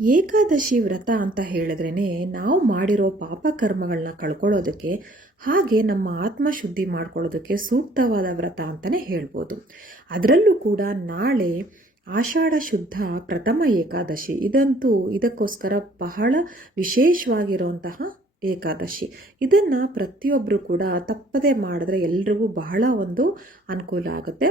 ಏಕಾದಶಿ ವ್ರತ ಅಂತ ಹೇಳಿದ್ರೇ ನಾವು ಮಾಡಿರೋ ಪಾಪಕರ್ಮಗಳನ್ನ ಕಳ್ಕೊಳ್ಳೋದಕ್ಕೆ, ಹಾಗೆ ನಮ್ಮ ಆತ್ಮ ಶುದ್ಧಿ ಮಾಡ್ಕೊಳ್ಳೋದಕ್ಕೆ ಸೂಕ್ತವಾದ ವ್ರತ ಅಂತಲೇ ಹೇಳ್ಬೋದು. ಅದರಲ್ಲೂ ಕೂಡ ನಾಳೆ ಆಷಾಢ ಶುದ್ಧ ಪ್ರಥಮ ಏಕಾದಶಿ. ಇದಂತೂ ಇದಕ್ಕೋಸ್ಕರ ಬಹಳ ವಿಶೇಷವಾಗಿರುವಂತಹ ಏಕಾದಶಿ. ಇದನ್ನು ಪ್ರತಿಯೊಬ್ಬರು ಕೂಡ ತಪ್ಪದೇ ಮಾಡಿದ್ರೆ ಎಲ್ರಿಗೂ ಬಹಳ ಒಂದು ಅನುಕೂಲ ಆಗುತ್ತೆ.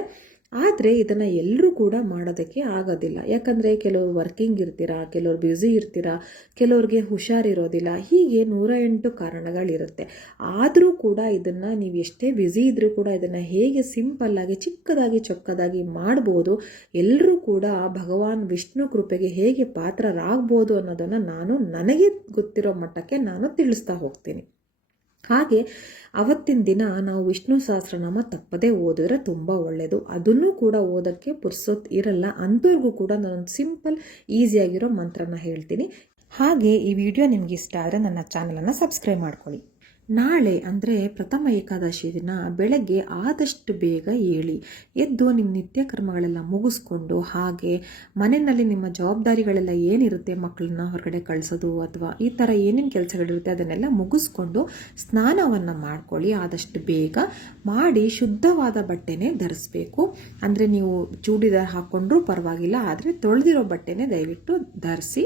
ಆದರೆ ಇದನ್ನು ಎಲ್ಲರೂ ಕೂಡ ಮಾಡೋದಕ್ಕೆ ಆಗೋದಿಲ್ಲ. ಯಾಕಂದರೆ ಕೆಲವರು ವರ್ಕಿಂಗ್ ಇರ್ತೀರಾ, ಕೆಲವರು ಬ್ಯುಸಿ ಇರ್ತೀರಾ, ಕೆಲವ್ರಿಗೆ ಹುಷಾರಿರೋದಿಲ್ಲ. ಹೀಗೆ ನೂರ ಎಂಟು ಕಾರಣಗಳಿರುತ್ತೆ. ಆದರೂ ಕೂಡ ಇದನ್ನು ನೀವು ಎಷ್ಟೇ ಬ್ಯುಸಿ ಇದ್ದರೂ ಕೂಡ ಇದನ್ನು ಹೇಗೆ ಸಿಂಪಲ್ಲಾಗಿ ಚಿಕ್ಕದಾಗಿ, ಚೊಕ್ಕದಾಗಿ ಮಾಡ್ಬೋದು ಎಲ್ಲರೂ ಕೂಡ ಭಗವಾನ್ ವಿಷ್ಣು ಕೃಪೆಗೆ ಹೇಗೆ ಪಾತ್ರರಾಗ್ಬೋದು ಅನ್ನೋದನ್ನು ನಾನು ನನಗೆ ಗೊತ್ತಿರೋ ಮಟ್ಟಕ್ಕೆ ನಾನು ತಿಳಿಸ್ತಾ ಹೋಗ್ತೀನಿ. ಹಾಗೆ ಅವತ್ತಿನ ದಿನ ನಾವು ವಿಷ್ಣು ಸಹಸ್ರನಾಮ ತಪ್ಪದೇ ಓದಿದ್ರೆ ತುಂಬ ಒಳ್ಳೆಯದು ಅದನ್ನು ಕೂಡ ಓದೋಕ್ಕೆ ಪುರ್ಸೊತ್ತು ಇರಲ್ಲ. ಅಂಥವ್ರಿಗೂ ಕೂಡ ನಾನೊಂದು ಸಿಂಪಲ್ ಈಸಿಯಾಗಿರೋ ಮಂತ್ರನ ಹೇಳ್ತೀನಿ. ಹಾಗೆ ಈ ವಿಡಿಯೋ ನಿಮಗೆ ಇಷ್ಟ ಆದರೆ ನನ್ನ ಚಾನಲನ್ನು ಸಬ್ಸ್ಕ್ರೈಬ್ ಮಾಡ್ಕೊಳ್ಳಿ. ನಾಳೆ ಅಂದರೆ ಪ್ರಥಮ ಏಕಾದಶಿ ದಿನ ಬೆಳಗ್ಗೆ ಆದಷ್ಟು ಬೇಗ ಏಳಿ. ಎದ್ದು ನಿಮ್ಮ ನಿತ್ಯ ಕರ್ಮಗಳೆಲ್ಲ ಮುಗಿಸ್ಕೊಂಡು ಹಾಗೆ ಮನೆಯಲ್ಲಿ ನಿಮ್ಮ ಜವಾಬ್ದಾರಿಗಳೆಲ್ಲ ಏನಿರುತ್ತೆ ಮಕ್ಕಳನ್ನ ಹೊರಗಡೆ ಕಳಿಸೋದು ಅಥವಾ ಈ ಥರ ಏನೇನು ಕೆಲಸಗಳಿರುತ್ತೆ ಅದನ್ನೆಲ್ಲ ಮುಗಿಸ್ಕೊಂಡು ಸ್ನಾನವನ್ನು ಮಾಡ್ಕೊಳ್ಳಿ. ಆದಷ್ಟು ಬೇಗ ಮಾಡಿ ಶುದ್ಧವಾದ ಬಟ್ಟೆನೇ ಧರಿಸ್ಬೇಕು. ಅಂದರೆ ನೀವು ಚೂಡಿದಾರ್ ಹಾಕ್ಕೊಂಡ್ರೂ ಪರವಾಗಿಲ್ಲ, ಆದರೆ ತೊಳೆದಿರೋ ಬಟ್ಟೆನೇ ದಯವಿಟ್ಟು ಧರಿಸಿ.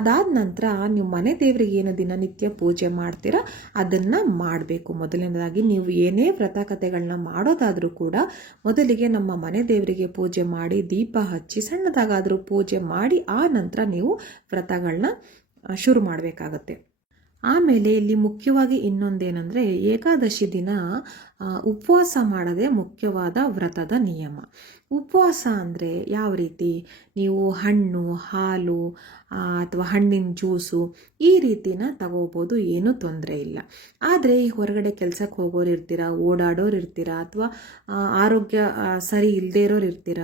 ಅದಾದ ನಂತರ ನೀವು ಮನೆ ದೇವರಿಗೆ ಏನು ದಿನನಿತ್ಯ ಪೂಜೆ ಮಾಡ್ತೀರಾ, ಅದನ್ನು ಮಾಡಬೇಕು. ಮೊದಲನೇದಾಗಿ ನೀವು ಏನೇ ವ್ರತಕಥೆಗಳನ್ನ ಮಾಡೋದಾದರೂ ಕೂಡ ಮೊದಲಿಗೆ ನಮ್ಮ ಮನೆ ದೇವರಿಗೆ ಪೂಜೆ ಮಾಡಿ, ದೀಪ ಹಚ್ಚಿ, ಸಣ್ಣದಾಗಾದರೂ ಪೂಜೆ ಮಾಡಿ, ಆ ನಂತರ ನೀವು ವ್ರತಗಳನ್ನ ಶುರು ಮಾಡಬೇಕಾಗತ್ತೆ. ಆಮೇಲೆ ಇಲ್ಲಿ ಮುಖ್ಯವಾಗಿ ಇನ್ನೊಂದೇನೆಂದರೆ ಏಕಾದಶಿ ದಿನ ಉಪವಾಸ ಮಾಡೋದೇ ಮುಖ್ಯವಾದ ವ್ರತದ ನಿಯಮ. ಉಪವಾಸ ಅಂದರೆ ಯಾವ ರೀತಿ? ನೀವು ಹಣ್ಣು, ಹಾಲು ಅಥವಾ ಹಣ್ಣಿನ ಜ್ಯೂಸು ಈ ರೀತಿನ ತಗೋಬೋದು, ಏನೂ ತೊಂದರೆ ಇಲ್ಲ. ಆದರೆ ಈ ಹೊರಗಡೆ ಕೆಲಸಕ್ಕೆ ಹೋಗೋರು ಇರ್ತೀರ ಓಡಾಡೋರು ಇರ್ತೀರ ಅಥವಾ ಆರೋಗ್ಯ ಸರಿ ಇಲ್ಲದೇ ಇರೋರು ಇರ್ತೀರ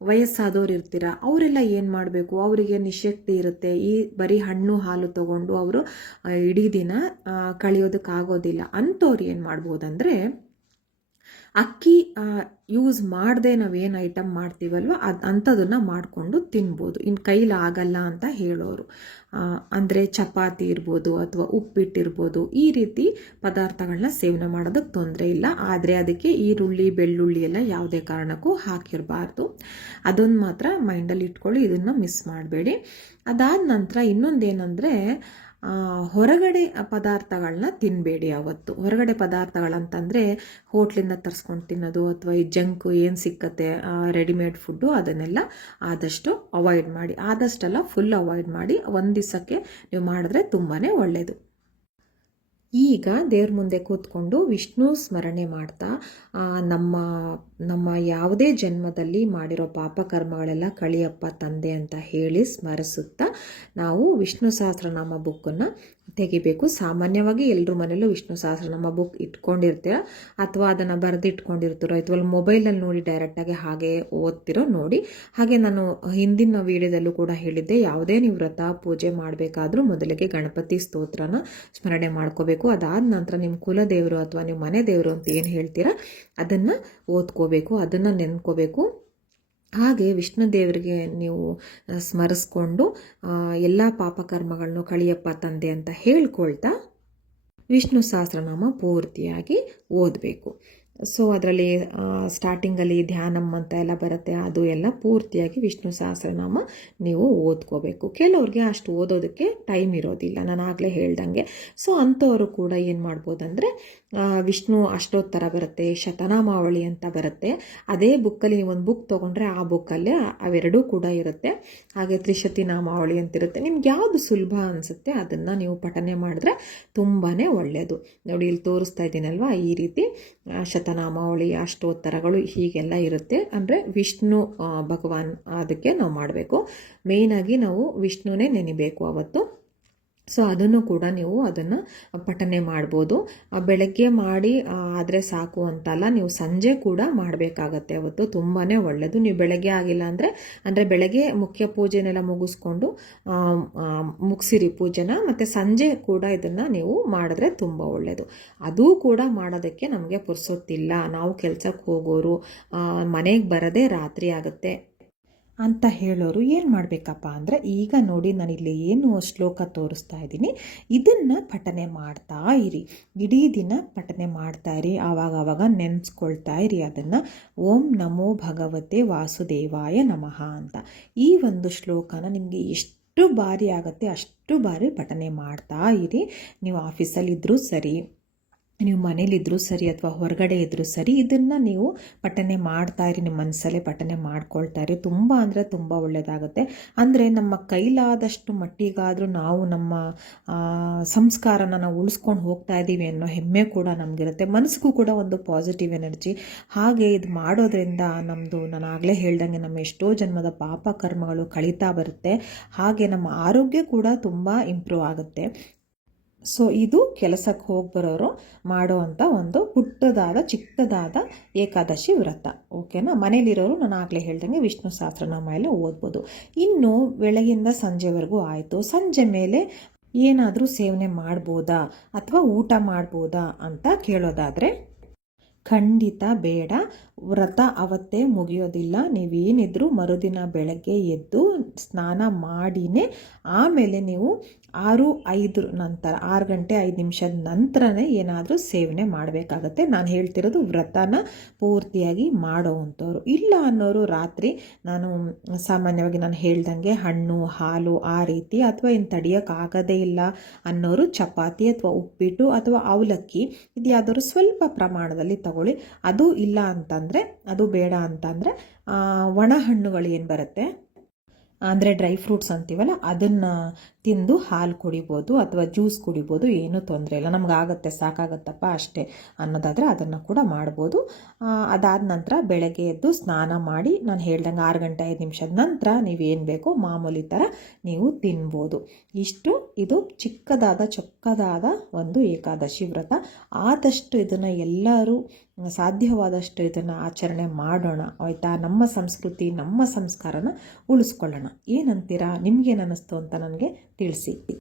ವಯಸ್ಸಾದವ್ರು ಇರ್ತೀರ? ಅವರೆಲ್ಲ ಏನು ಮಾಡಬೇಕು? ಅವರಿಗೆ ನಿಶಕ್ತಿ ಇರುತ್ತೆ. ಈ ಬರೀ ಹಣ್ಣು, ಹಾಲು ತಗೊಂಡು ಅವರು ಇಡೀ ದಿನ ಕಳೆಯೋದಕ್ಕಾಗೋದಿಲ್ಲ. ಅಂಥವ್ರು ಏನು ಮಾಡ್ಬೋದಂದರೆ ಅಕ್ಕಿ ಯೂಸ್ ಮಾಡದೆ ನಾವೇನು ಐಟಮ್ ಮಾಡ್ತೀವಲ್ವ, ಅದು ಅಂಥದನ್ನು ಮಾಡಿಕೊಂಡು ತಿನ್ಬೋದು. ಇನ್ನು ಆಗಲ್ಲ ಅಂತ ಹೇಳೋರು. ಅಂದರೆ ಚಪಾತಿ ಇರ್ಬೋದು ಅಥವಾ ಉಪ್ಪಿಟ್ಟಿರ್ಬೋದು, ಈ ರೀತಿ ಪದಾರ್ಥಗಳನ್ನ ಸೇವನೆ ಮಾಡೋದಕ್ಕೆ ತೊಂದರೆ ಇಲ್ಲ. ಆದರೆ ಅದಕ್ಕೆ ಈರುಳ್ಳಿ, ಬೆಳ್ಳುಳ್ಳಿ ಎಲ್ಲ ಯಾವುದೇ ಕಾರಣಕ್ಕೂ ಹಾಕಿರಬಾರ್ದು. ಅದೊಂದು ಮಾತ್ರ ಮೈಂಡಲ್ಲಿ ಇಟ್ಕೊಳ್ಳಿ, ಇದನ್ನು ಮಿಸ್ ಮಾಡಬೇಡಿ. ಅದಾದ ನಂತರ ಇನ್ನೊಂದೇನೆಂದರೆ ಹೊರಗಡೆ ಪದಾರ್ಥಗಳನ್ನ ತಿನ್ನಬೇಡಿ ಅವತ್ತು. ಹೊರಗಡೆ ಪದಾರ್ಥಗಳಂತಂದರೆ ಹೋಟ್ಲಿಂದ ತರಿಸ್ಕೊಂಡು ತಿನ್ನೋದು ಅಥವಾ ಈ ಜಂಕು ಏನು ಸಿಕ್ಕತ್ತೆ ರೆಡಿಮೇಡ್ ಫುಡ್ಡು ಅದನ್ನೆಲ್ಲ ಆದಷ್ಟು ಅವಾಯ್ಡ್ ಮಾಡಿ. ಆದಷ್ಟೆಲ್ಲ ಫುಲ್ ಅವಾಯ್ಡ್ ಮಾಡಿ ಒಂದು ದಿವಸಕ್ಕೆ ನೀವು ಮಾಡಿದ್ರೆ ತುಂಬಾ ಒಳ್ಳೆಯದು ಈಗ ದೇವ್ರ ಮುಂದೆ ಕೂತ್ಕೊಂಡು ವಿಷ್ಣು ಸ್ಮರಣೆ ಮಾಡ್ತಾ ನಮ್ಮ ನಮ್ಮ ಯಾವುದೇ ಜನ್ಮದಲ್ಲಿ ಮಾಡಿರೋ ಪಾಪಕರ್ಮಗಳೆಲ್ಲ ಕಳಿಯಪ್ಪ ತಂದೆ ಅಂತ ಹೇಳಿ ಸ್ಮರಿಸುತ್ತಾ ನಾವು ವಿಷ್ಣು ಸಹಸ್ರನಾಮ ಬುಕ್ಕನ್ನು ತೆಗಿಬೇಕು. ಸಾಮಾನ್ಯವಾಗಿ ಎಲ್ಲರ ಮನೇಲೂ ವಿಷ್ಣು ಸಹಸ್ರನಾಮ ಬುಕ್ ಇಟ್ಕೊಂಡಿರ್ತೀರ? ಅಥವಾ ಅದನ್ನು ಬರೆದಿಟ್ಕೊಂಡಿರ್ತೀರೋ? ಅಥವಾ ಮೊಬೈಲಲ್ಲಿ ನೋಡಿ ಡೈರೆಕ್ಟಾಗಿ ಹಾಗೆ ಓದ್ತಿರೋ ನೋಡಿ. ಹಾಗೆ ನಾನು ಹಿಂದಿನ ವಿಡಿಯೋದಲ್ಲೂ ಕೂಡ ಹೇಳಿದ್ದೆ, ಯಾವುದೇ ನೀವು ವ್ರತ, ಪೂಜೆ ಮಾಡಬೇಕಾದ್ರೂ ಮೊದಲಿಗೆ ಗಣಪತಿ ಸ್ತೋತ್ರನ ಸ್ಮರಣೆ ಮಾಡ್ಕೋಬೇಕು. ಅದಾದ ನಂತರ ನಿಮ್ಮ ಕುಲದೇವರು ಅಥವಾ ನಿಮ್ಮ ಮನೆ ದೇವರು ಅಂತ ಏನು ಹೇಳ್ತೀರಾ? ಅದನ್ನು ಓದ್ಕೋಬೇಕು, ಅದನ್ನು ನೆನ್ಕೋಬೇಕು. ಹಾಗೆ ವಿಷ್ಣು ದೇವರಿಗೆ ನೀವು ಸ್ಮರಿಸ್ಕೊಂಡು ಎಲ್ಲ ಪಾಪಕರ್ಮಗಳನ್ನು ಕಳಿಯಪ್ಪ ತಂದೆ ಅಂತ ಹೇಳ್ಕೊಳ್ತಾ ವಿಷ್ಣು ಸಹಸ್ರನಾಮ ಪೂರ್ತಿಯಾಗಿ ಓದಬೇಕು. ಸೊ ಅದರಲ್ಲಿ ಸ್ಟಾರ್ಟಿಂಗಲ್ಲಿ ಧ್ಯಾನಮ್ ಅಂತ ಎಲ್ಲ ಬರುತ್ತೆ. ಅದು ಎಲ್ಲ ಪೂರ್ತಿಯಾಗಿ ವಿಷ್ಣು ಸಹಸ್ರನಾಮ ನೀವು ಓದ್ಕೋಬೇಕು. ಕೆಲವ್ರಿಗೆ ಅಷ್ಟು ಓದೋದಕ್ಕೆ ಟೈಮ್ ಇರೋದಿಲ್ಲ. ನಾನು ಆಗಲೇ ಹೇಳ್ದಂಗೆ. ಸೊ ಅಂಥವರು ಕೂಡ ಏನು ಮಾಡ್ಬೋದಂದರೆ ವಿಷ್ಣು ಅಷ್ಟೋತ್ತರ ಬರುತ್ತೆ, ಶತನಾಮಾವಳಿ ಅಂತ ಬರುತ್ತೆ. ಅದೇ ಬುಕ್ಕಲ್ಲಿ ಒಂದು ಬುಕ್ ತೊಗೊಂಡ್ರೆ ಆ ಬುಕ್ಕಲ್ಲೇ ಅವೆರಡೂ ಕೂಡ ಇರುತ್ತೆ. ಹಾಗೆ ತ್ರಿಶತಿ ನಾಮಾವಳಿ ಅಂತಿರುತ್ತೆ. ನಿಮ್ಗೆ ಯಾವುದು ಸುಲಭ ಅನಿಸುತ್ತೆ ಅದನ್ನು ನೀವು ಪಠನೆ ಮಾಡಿದ್ರೆ ತುಂಬಾ ಒಳ್ಳೆಯದು ನೋಡಿ, ಇಲ್ಲಿ ತೋರಿಸ್ತಾ ಇದ್ದೀನಲ್ವಾ? ಈ ರೀತಿ ಶತನಾಮಾವಳಿ ಅಷ್ಟೋತ್ತರಗಳು ಹೀಗೆಲ್ಲ ಇರುತ್ತೆ. ಅಂದರೆ ವಿಷ್ಣು ಭಗವಾನ್, ಅದಕ್ಕೆ ನಾವು ಮಾಡಬೇಕು. ಮೇಯ್ನಾಗಿ ನಾವು ವಿಷ್ಣುವೇ ನೆನಿಬೇಕು ಅವತ್ತು. ಸೊ ಅದನ್ನು ಕೂಡ ನೀವು ಅದನ್ನು ಪಠನೆ ಮಾಡ್ಬೋದು. ಬೆಳಗ್ಗೆ ಮಾಡಿ ಆದರೆ ಸಾಕು ಅಂತಲ್ಲ, ನೀವು ಸಂಜೆ ಕೂಡ ಮಾಡಬೇಕಾಗತ್ತೆ ಅವತ್ತು. ತುಂಬಾ ಒಳ್ಳೆಯದು ನೀವು ಬೆಳಗ್ಗೆ ಆಗಿಲ್ಲ ಅಂದರೆ ಅಂದರೆ ಬೆಳಗ್ಗೆ ಮುಖ್ಯ ಪೂಜೆನೆಲ್ಲ ಮುಗಿಸ್ಕೊಂಡು ಮುಗಿಸಿರಿ ಪೂಜೆನ, ಮತ್ತು ಸಂಜೆ ಕೂಡ ಇದನ್ನು ನೀವು ಮಾಡಿದ್ರೆ ತುಂಬ ಒಳ್ಳೆಯದು ಅದೂ ಕೂಡ ಮಾಡೋದಕ್ಕೆ ನಮಗೆ ಪುರ್ಸೊತ್ತಿಲ್ಲ. ನಾವು ಕೆಲಸಕ್ಕೆ ಹೋಗೋರು ಮನೆಗೆ ಬರೋದೇ ರಾತ್ರಿ ಆಗುತ್ತೆ. ಅಂತ ಹೇಳೋರು ಏನು ಮಾಡಬೇಕಪ್ಪ ಅಂದರೆ, ಈಗ ನೋಡಿ ನಾನು ಇಲ್ಲಿ ಏನು ಶ್ಲೋಕ ತೋರಿಸ್ತಾ ಇದ್ದೀನಿ, ಇದನ್ನು ಪಠನೆ ಮಾಡ್ತಾ ಇರಿ. ಇಡೀ ದಿನ ಪಠನೆ ಮಾಡ್ತಾ ಇರಿ, ಆವಾಗ ಆವಾಗ ನೆನೆಸ್ಕೊಳ್ತಾ ಇರಿ ಅದನ್ನು. ಓಂ ನಮೋ ಭಗವತೆ ವಾಸುದೇವಾಯ ನಮಃ ಅಂತ. ಈ ಒಂದು ಶ್ಲೋಕನ ನಿಮಗೆ ಎಷ್ಟು ಬಾರಿ ಆಗುತ್ತೆ ಅಷ್ಟು ಬಾರಿ ಪಠನೆ ಮಾಡ್ತಾ ಇರಿ. ನೀವು ಆಫೀಸಲ್ಲಿದ್ದರೂ ಸರಿ ನೀವು ಮನೇಲಿದ್ದರೂ ಸರಿ ಅಥವಾ ಹೊರಗಡೆ ಇದ್ದರೂ ಸರಿ, ಇದನ್ನು ನೀವು ಪಠನೆ ಮಾಡ್ತಾ ಇರಿ, ನಿಮ್ಮ ಮನಸ್ಸಲ್ಲೇ ಪಠನೆ ಮಾಡ್ಕೊಳ್ತಾ ಇರಿ. ತುಂಬ ಅಂದರೆ ತುಂಬ ಒಳ್ಳೆಯದಾಗುತ್ತೆ ಅಂದರೆ ನಮ್ಮ ಕೈಲಾದಷ್ಟು ಮಟ್ಟಿಗಾದರೂ ನಾವು ನಮ್ಮ ಸಂಸ್ಕಾರನ ನಾವು ಉಳಿಸ್ಕೊಂಡು ಹೋಗ್ತಾ ಇದ್ದೀವಿ ಅನ್ನೋ ಹೆಮ್ಮೆ ಕೂಡ ನಮಗಿರುತ್ತೆ. ಮನಸ್ಸಿಗೂ ಕೂಡ ಒಂದು ಪಾಸಿಟಿವ್ ಎನರ್ಜಿ ಹಾಗೆ ಇದು ಮಾಡೋದ್ರಿಂದ ನಮ್ಮದು ನಾನು ಆಗಲೇ ಹೇಳ್ದಂಗೆ ನಮ್ಮ ಎಷ್ಟೋ ಜನ್ಮದ ಪಾಪ ಕರ್ಮಗಳು ಕಳೀತಾ ಬರುತ್ತೆ. ಹಾಗೆ ನಮ್ಮ ಆರೋಗ್ಯ ಕೂಡ ತುಂಬ ಇಂಪ್ರೂವ್ ಆಗುತ್ತೆ. ಸೊ ಇದು ಕೆಲಸಕ್ಕೆ ಹೋಗಿ ಬರೋರು ಮಾಡುವಂಥ ಒಂದು ಪುಟ್ಟದಾದ, ಚಿಕ್ಕದಾದ ಏಕಾದಶಿ ವ್ರತ. ಓಕೆನಾ ಮನೇಲಿರೋರು ನಾನು ಆಗಲೇ ಹೇಳ್ದಂಗೆ ವಿಷ್ಣು ಸಹಸ್ರನಾಮ ಎಲ್ಲ ಓದ್ಬೋದು. ಇನ್ನು ಬೆಳಗಿಂದ ಸಂಜೆವರೆಗೂ ಆಯಿತು. ಸಂಜೆ ಮೇಲೆ ಏನಾದರೂ ಸೇವನೆ ಮಾಡ್ಬೋದಾ ಅಥವಾ ಊಟ ಮಾಡ್ಬೋದಾ ಅಂತ ಕೇಳೋದಾದರೆ ಖಂಡಿತ ಬೇಡ. ವ್ರತ ಅವತ್ತೇ ಮುಗಿಯೋದಿಲ್ಲ. ನೀವೇನಿದ್ರೂ ಮರುದಿನ ಬೆಳಗ್ಗೆ ಎದ್ದು ಸ್ನಾನ ಮಾಡಿನೇ ಆಮೇಲೆ ನೀವು ಆರು, ಐದು ನಂತರ, ಆರು ಗಂಟೆ ಐದು ನಿಮಿಷದ ನಂತರನೇ ಏನಾದರೂ ಸೇವನೆ ಮಾಡಬೇಕಾಗತ್ತೆ. ನಾನು ಹೇಳ್ತಿರೋದು ವ್ರತನ ಪೂರ್ತಿಯಾಗಿ ಮಾಡೋವಂಥವ್ರು ಇಲ್ಲ ಅನ್ನೋರು ರಾತ್ರಿ ನಾನು ಸಾಮಾನ್ಯವಾಗಿ ನಾನು ಹೇಳ್ದಂಗೆ ಹಣ್ಣು, ಹಾಲು ಆ ರೀತಿ ಅಥವಾ ಇನ್ನು ತಡಿಯೋಕ್ಕಾಗದೇ ಇಲ್ಲ ಅನ್ನೋರು ಚಪಾತಿ ಅಥವಾ ಉಪ್ಪಿಟ್ಟು ಅಥವಾ ಅವಲಕ್ಕಿ ಇದು ಸ್ವಲ್ಪ ಪ್ರಮಾಣದಲ್ಲಿ ತಗೊಳ್ಳಿ. ಅದು ಇಲ್ಲ ಅಂತಂದರೆ ಅದು ಬೇಡ ಅಂತಂದರೆ ಒಣ ಹಣ್ಣುಗಳು ಏನು ಬರುತ್ತೆ? ಅಂದರೆ ಡ್ರೈ ಫ್ರೂಟ್ಸ್ ಅಂತೀವಲ್ಲ ಅದನ್ನು ತಿಂದು ಹಾಲು ಕುಡಿಬೋದು ಅಥವಾ ಜ್ಯೂಸ್ ಕುಡಿಬೋದು, ಏನೂ ತೊಂದರೆ ಇಲ್ಲ. ನಮಗಾಗತ್ತೆ, ಸಾಕಾಗತ್ತಪ್ಪ ಅಷ್ಟೇ ಅನ್ನೋದಾದರೆ ಅದನ್ನು ಕೂಡ ಮಾಡ್ಬೋದು. ಅದಾದ ನಂತರ ಬೆಳಗ್ಗೆ ಎದ್ದು ಸ್ನಾನ ಮಾಡಿ, ನಾನು ಹೇಳ್ದಂಗೆ ಆರು ಗಂಟೆ ಐದು ನಿಮಿಷದ ನಂತರ ನೀವೇನು ಬೇಕೋ ಮಾಮೂಲಿ ಥರ ನೀವು ತಿನ್ಬೋದು. ಇಷ್ಟು ಇದು ಚಿಕ್ಕದಾದ, ಚೊಕ್ಕದಾದ ಒಂದು ಏಕಾದಶಿ ವ್ರತ. ಆದಷ್ಟು ಇದನ್ನು ಎಲ್ಲರೂ ಸಾಧ್ಯವಾದಷ್ಟು ಇದನ್ನು ಆಚರಣೆ ಮಾಡೋಣ, ಆಯಿತಾ? ನಮ್ಮ ಸಂಸ್ಕೃತಿ, ನಮ್ಮ ಸಂಸ್ಕಾರನ ಉಳಿಸ್ಕೊಳ್ಳೋಣ. ಏನಂತೀರಾ? ನಿಮಗೇನು ಅನ್ನಿಸ್ತು ಅಂತ ನನಗೆ ತಿಳಿಸಿ